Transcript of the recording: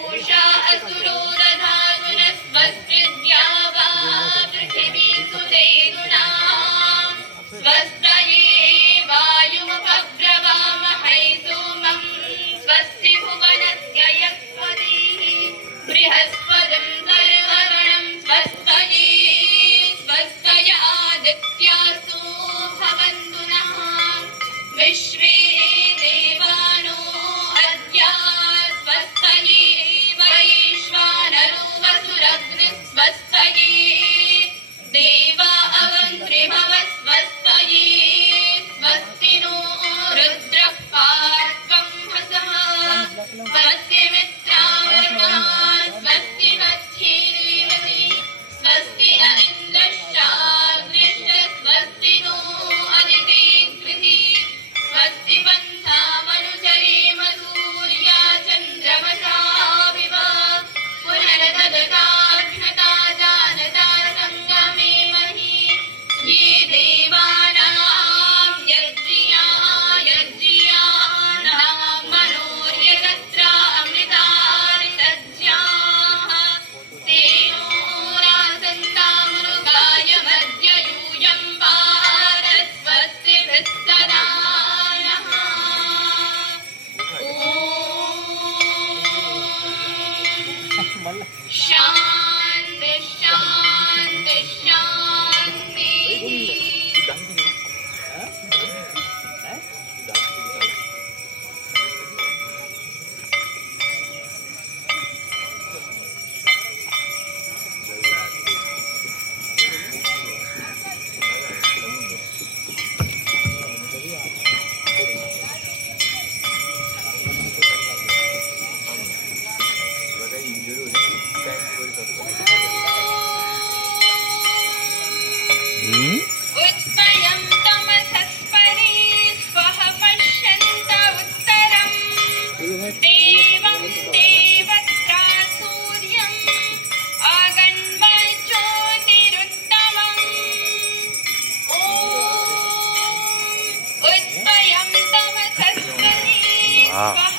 पूषा असुरो दधातु न स्वस्तिद्या वा पृथिवी सुतेदुना स्वस्तये वायुमुपब्रवामहै सोमं स्वस्ति भुवनस्य यस्पतिः बृहस्पतिं सर्वगणं स्वस्तये स्वस्तय आदित्यासो भवन्तु नः विश्वे देवानो अद्य स्वस्तये वैश्वानरो वसुरग्निः स्वस्तये देवा अवन्त्रिभव स्वस्तये स्वस्ति नो रुद्रः पार्श्वं हसः स्वस्ति मित्रामरुणः स्वस्ति मध्ये रेवती स्वस्ति न इन्द्रश्चाग्निश्च स्वस्ति नो अदिते कृधि स्वस्ति पन्थामनुचरेम सूर्या चन्द्रमसाविव पुनरदगताघ्नता जानता सङ्गमे महि ये देवानां यज्ञियाणां मनोर्यतत्रा अमृतानि तज्ज्ञाः तेनो रासन्तामृगाय मध्य यूयं भारत स्वस्तिभिः सदा नः ॐ शान्ति शान्ति शान्तिः उत्पयं तमसस्परि स्वः पश्यन्त उत्तरं देवं देवत्रा सूर्यम् आगन्वज्योतिरुत्तमम् ॐ उत्पयं तमसस्परि स्वः